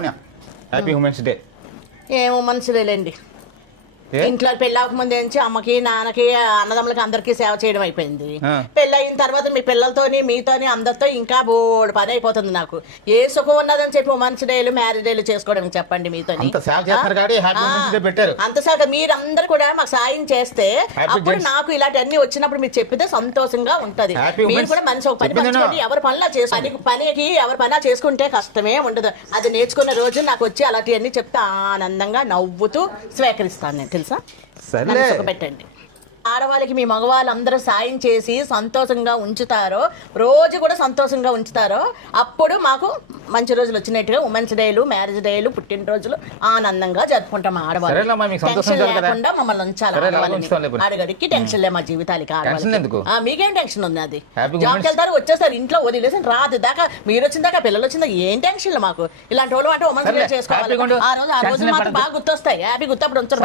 Lavanya happy women's day. ఏమో మనుషులేండి. ఇంట్లో పెళ్ళవక ముందు నుంచి అమ్మకి నాన్నకి అన్నదమ్ములకి అందరికీ సేవ చేయడం అయిపోయింది. పెళ్ళయిన తర్వాత మీ పిల్లలతోని మీతోని అందరితో ఇంకా బోడు పని అయిపోతుంది. నాకు ఏ సుఖం ఉన్నదని చెప్పి ఉమెన్స్ డేలు మ్యారేజ్ డేలు చేసుకోవడం చెప్పండి. మీతో అంత సేవ మీరందరూ కూడా మాకు సాయం చేస్తే అప్పుడు నాకు ఇలాంటివన్నీ వచ్చినప్పుడు మీరు చెప్పితే సంతోషంగా ఉంటది. మీరు కూడా మనిషి ఒక పని పంచుకోండి, ఎవరి పనిలా చేసుకోండి. పనికి ఎవరి పనిలా చేసుకుంటే కష్టమే ఉండదు. అది నేర్చుకున్న రోజు నాకు వచ్చి అలాంటివన్నీ చెప్తే ఆనందంగా నవ్వుతూ స్వీకరిస్తాను నేను. తెలుసా? పెట్టండి. ఆడవాళ్ళకి మీ మగవాళ్ళు అందరూ సాయం చేసి సంతోషంగా ఉంచుతారో, రోజు కూడా సంతోషంగా ఉంచుతారో, అప్పుడు మాకు మంచి రోజులు వచ్చినట్టుగా ఉమెన్స్ డేలు మ్యారేజ్ డేలు పుట్టినరోజులు ఆనందంగా జరుపుకుంటాం. ఆడవాళ్ళు టెన్షన్ లేకుండా మమ్మల్ని ఉంచాలి. అడగడికి టెన్షన్ లే మా జీవితాలకి. ఆడవాళ్ళకి మీకేం టెన్షన్ ఉంది? అది జాబ్కి వెళ్తారు వచ్చేస్తారు ఇంట్లో వదిలేసి రాత్రి దాకా మీరు వచ్చిన దాకా పిల్లలు వచ్చిన ఏం టెన్షన్ మాకు. ఇలాంటి వాళ్ళు అంటే ఉమెన్స్ డే చేసుకోవాలి. ఆ రోజు మాత్రం బాగా గుర్తొస్తాయి. హ్యాపీ గుర్తప్పుడు ఉంచారు.